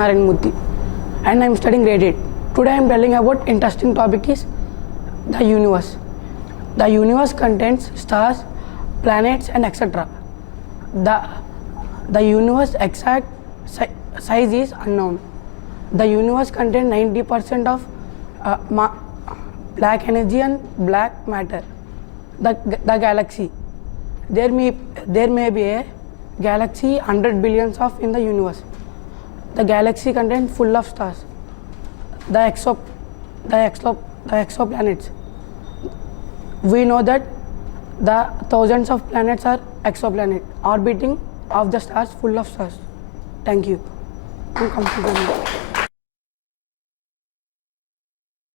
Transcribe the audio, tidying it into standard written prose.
Murthy, and I am studying grade 8. Today I am telling about interesting topic is the universe. The universe contains stars, planets, and etc. The universe exact size is unknown. The universe contains 90% of black energy and black matter. The galaxy. There may be a galaxy 100 billions of in the universe. The galaxy contains full of stars. The exoplanets. We know that the thousands of planets are exoplanets orbiting of the stars, full of stars. Thank you. I'm comfortable.